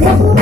Yeah.